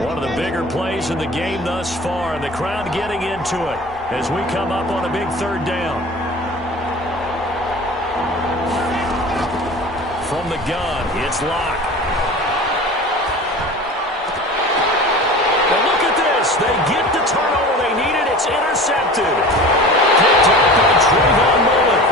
One of the bigger plays in the game thus far, and the crowd getting into it as we come up on a big 3rd down. From the gun, it's Locke. And look at this. They get the turnover they needed. It's intercepted. Picked up by Trayvon Mullen.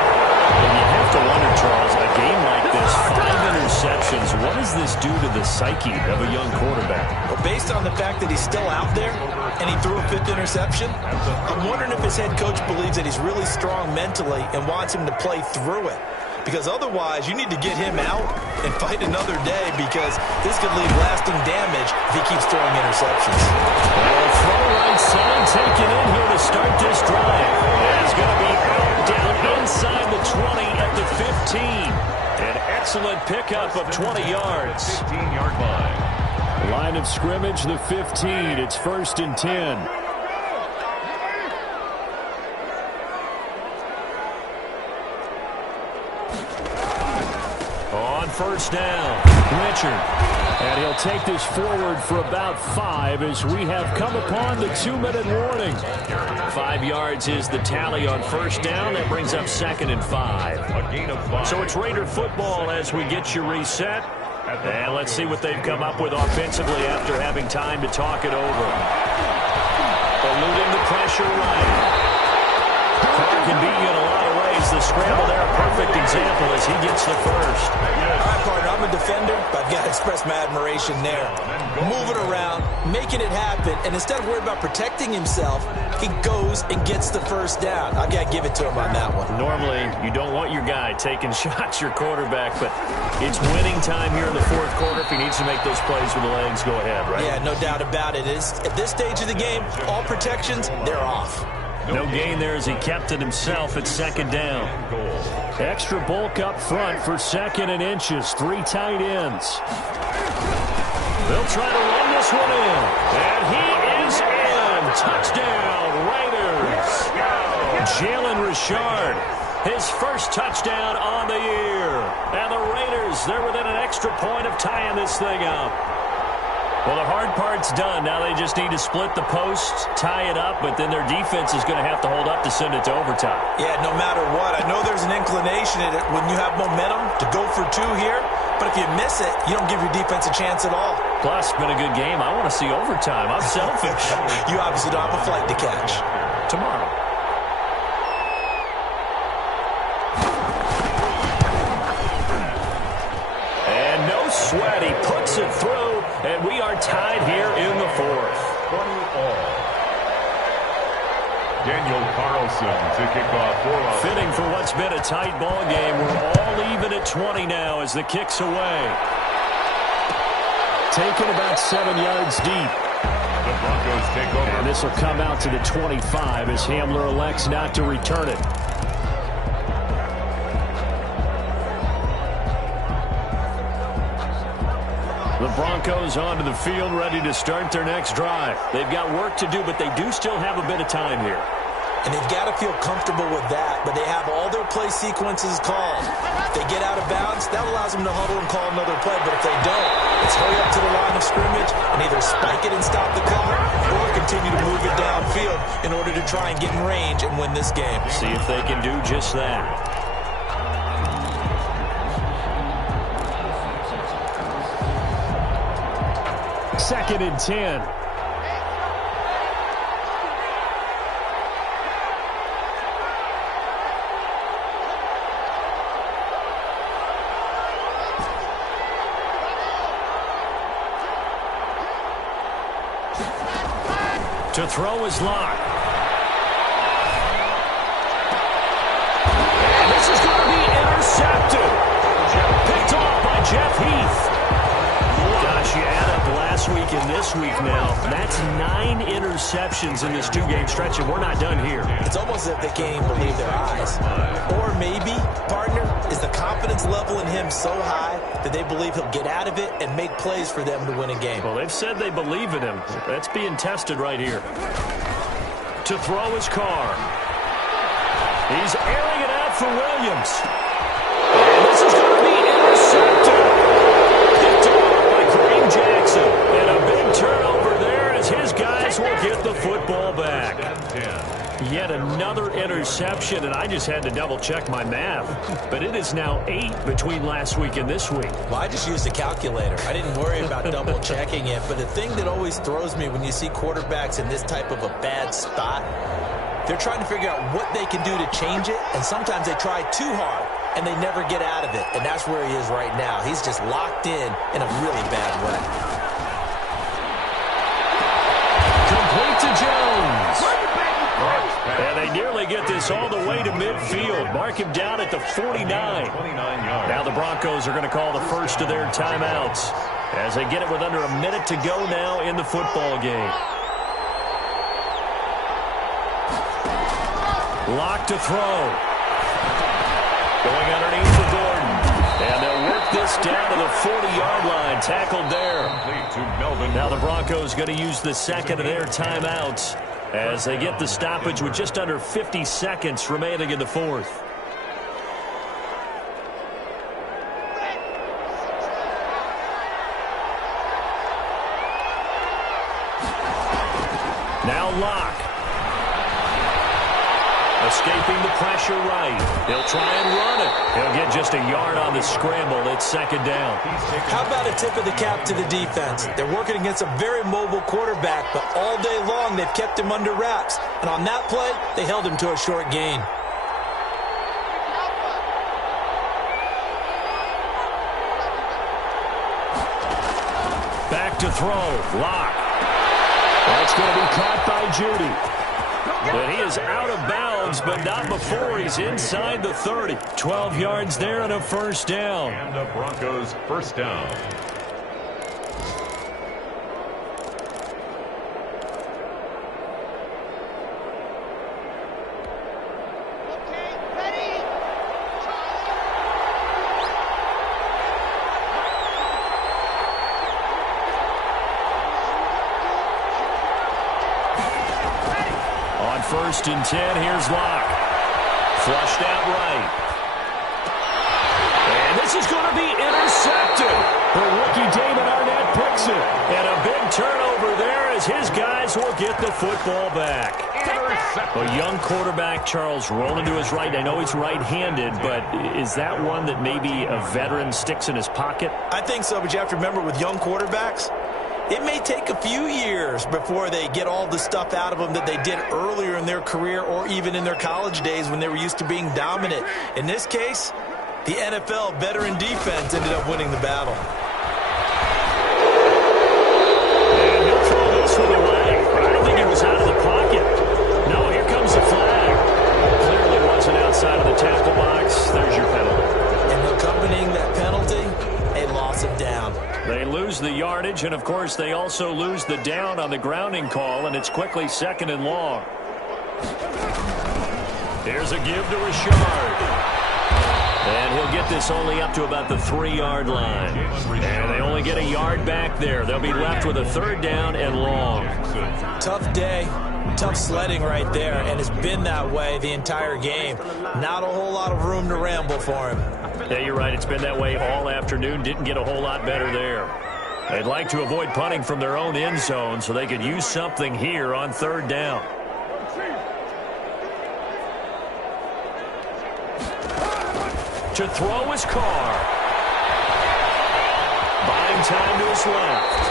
And you have to wonder, Charles, a game like this, 5 interceptions, what does this do to the psyche of a young quarterback? Well, based on the fact that he's still out there and he threw a 5th interception, I'm wondering if his head coach believes that he's really strong mentally and wants him to play through it. Because otherwise, you need to get him out and fight another day because this could leave lasting damage if he keeps throwing interceptions. Well, throw right side taken in here to start this drive. It's going to be out down inside the 20 at the 15. An excellent pickup of 20 yards. 15-yard line. Line of scrimmage, the 15. It's 1st and 10. On first down, Richard. And he'll take this forward for about 5 as we have come upon the 2-minute warning. 5 yards is the tally on first down. That brings up 2nd and 5. A gain of 5. So it's Raider football as we get you reset. And let's see what they've come up with offensively after having time to talk it over. Eluding the pressure right. Carr can beat you in a lot of ways. The scramble there, a perfect example as he gets the first. All right, partner, I'm a defender, but I've got to express my admiration there. moving around, making it happen, and instead of worrying about protecting himself, he goes and gets the first down. I've got to give it to him on that one. Normally, you don't want your guy taking shots, your quarterback, but it's winning time here in the fourth quarter. If he needs to make those plays with the legs, go ahead, right? Yeah, no doubt about it. At this stage of the game, all protections, they're off. No gain there as he kept it himself at second down. Extra bulk up front for 2nd and inches. 3 tight ends. They'll try to run this one in. And he is in. Touchdown, Raiders. Jalen Richard, his first touchdown on the year. And the Raiders, they're within an extra point of tying this thing up. Well, the hard part's done. Now they just need to split the posts, tie it up, but then their defense is going to have to hold up to send it to overtime. Yeah, no matter what. I know there's an inclination in it when you have momentum to go for 2 here, but if you miss it, you don't give your defense a chance at all. Plus, it's been a good game. I want to see overtime. I'm selfish. You obviously don't have a flight to catch. Tomorrow. And no sweat. He puts it through, and we are tied here in the fourth. 20-all. Daniel Carlson to kick off for us. Fitting for what's been a tight ball game. We're all even at 20 now as the kick's away. Taken about 7 yards deep. The Broncos take over. And this will come out to the 25 as Hamler elects not to return it. The Broncos onto the field, ready to start their next drive. They've got work to do, but they do still have a bit of time here. And they've got to feel comfortable with that, but they have all their play sequences called. If they get out of bounds, that allows them to huddle and call another play, but if they don't, it's hurry up to the line of scrimmage and either spike it and stop the clock or continue to move it downfield in order to try and get in range and win this game. See if they can do just that. Second and 10. To throw is Locke. And this is going to be intercepted. Picked off by Jeff Heath. Gosh, you add up last week and this week now. That's 9 interceptions in this 2-game stretch, and we're not done here. It's almost as if they can't even believe their eyes. Or maybe, partner, is the confidence level in him so high that they believe he'll get out of it and make plays for them to win a game. Well, they've said they believe in him. That's being tested right here. To throw his Carr. He's airing it out for Williams. And this is going to be intercepted. Picked off by Kareem Jackson. And a big turnover there as his guys will get the football back. Yet another interception, and I just had to double-check my math. But it is now 8 between last week and this week. Well, I just used a calculator. I didn't worry about double-checking it. But the thing that always throws me when you see quarterbacks in this type of a bad spot, they're trying to figure out what they can do to change it, and sometimes they try too hard, and they never get out of it. And that's where he is right now. He's just locked in a really bad way. Complete to Jones. And they nearly get this all the way to midfield. Mark him down at the 49. Now the Broncos are going to call the first of their timeouts as they get it with under a minute to go now in the football game. Lock to throw. Going underneath for Gordon. And they'll work this down to the 40-yard line. Tackled there. Now the Broncos going to use the second of their timeouts as they get the stoppage with just under 50 seconds remaining in the fourth. Now Locke. Escaping the pressure right. He'll try and run it. He'll get just a yard on the scramble. It's second down. How about a tip of the cap to the defense? They're working against a very mobile quarterback, but all day long they've kept him under wraps. And on that play, they held him to a short gain. Back to throw. Lock. That's going to be caught by Judy. And he is out of bounds, but not before he's inside the 30. 12 yards there and a first down. And the Broncos first down. First and 10, here's Locke. Flushed out right. And this is going to be intercepted. The rookie Damon Arnett picks it. And a big turnover there as his guys will get the football back. A young quarterback, Charles, rolling to his right. I know he's right-handed, but is that one that maybe a veteran sticks in his pocket? I think so, but you have to remember with young quarterbacks, it may take a few years before they get all the stuff out of them that they did earlier in their career or even in their college days when they were used to being dominant. In this case, the NFL veteran defense ended up winning the battle. And he'll throw this one away. I don't think he was out of the pocket. No, here comes the flag. Clearly wasn't outside of the tackle box. There's your penalty. And accompanying that penalty, a loss of down. They lose the yardage, and, of course, they also lose the down on the grounding call, and it's quickly second and long. Here's a give to Richard. And he'll get this only up to about the 3-yard line. And they only get a yard back there. They'll be left with a third down and long. Tough day, tough sledding right there, and it's been that way the entire game. Not a whole lot of room to ramble for him. Yeah, you're right. It's been that way all afternoon. Didn't get a whole lot better there. They'd like to avoid punting from their own end zone so they could use something here on third down. To throw his Carr. Buying time to his left.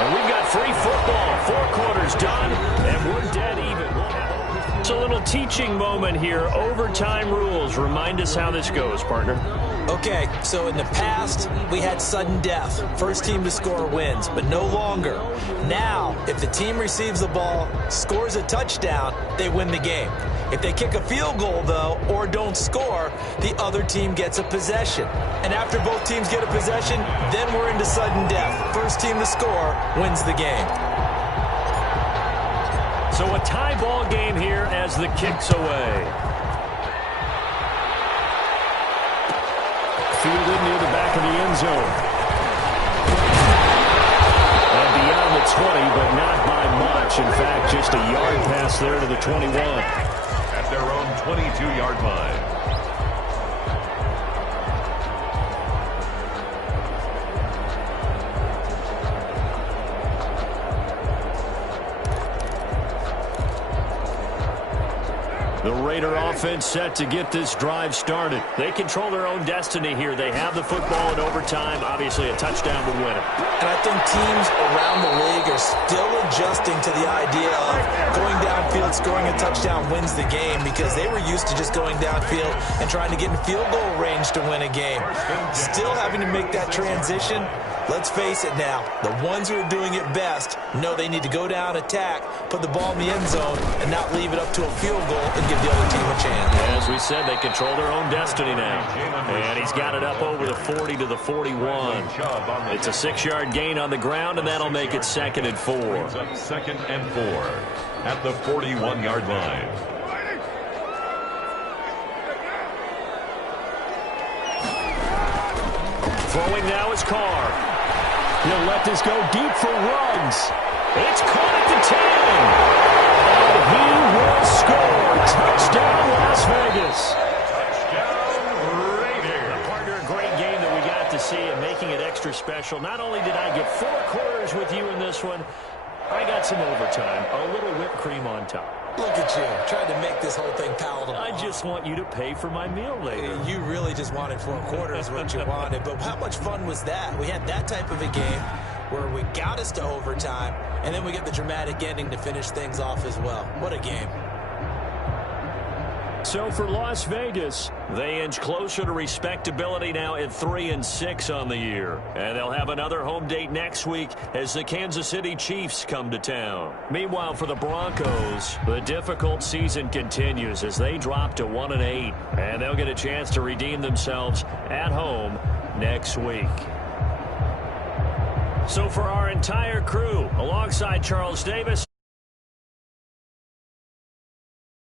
And we've got free football. 4 quarters done, and we're dead even. It's a little teaching moment here. Overtime rules. Remind us how this goes, partner. Okay, so in the past, we had sudden death. First team to score wins, but no longer. Now, if the team receives the ball, scores a touchdown, they win the game. If they kick a field goal, though, or don't score, the other team gets a possession. And after both teams get a possession, then we're into sudden death. First team to score wins the game. So a tie ball game here as the kick's away. Fielded near the back of the end zone. And beyond the 20, but not by much. In fact, just a yard pass there to the 21. At their own 22-yard line. The Raider offense set to get this drive started. They control their own destiny here. They have the football in overtime. Obviously, a touchdown would win it. And I think teams around the league are still adjusting to the idea of going downfield, scoring a touchdown wins the game because they were used to just going downfield and trying to get in field goal range to win a game. Still having to make that transition. Let's face it now, the ones who are doing it best know they need to go down, attack, put the ball in the end zone, and not leave it up to a field goal and give the other team a chance. As we said, they control their own destiny now. And he's got it up over the 40 to the 41. It's a 6-yard gain on the ground, and that'll make it 2nd and 4. Second and 4 at the 41-yard line. Throwing now is Carr. He'll let this go deep for Ruggs. It's caught at the 10. And he will score. Touchdown, Las Vegas. Touchdown, Raiders. Partner, a great game that we got to see and making it extra special. Not only did I get 4 quarters with you in this one, I got some overtime. A little whipped cream on top. Look at you, trying to make this whole thing palatable. I just want you to pay for my meal later. You really just wanted 4 quarters what you wanted, but how much fun was that? We had that type of a game where we got us to overtime, and then we get the dramatic ending to finish things off as well. What a game. So for Las Vegas, they inch closer to respectability now at 3-6 on the year. And they'll have another home date next week as the Kansas City Chiefs come to town. Meanwhile, for the Broncos, the difficult season continues as they drop to 1-8. And they'll get a chance to redeem themselves at home next week. So for our entire crew, alongside Charles Davis,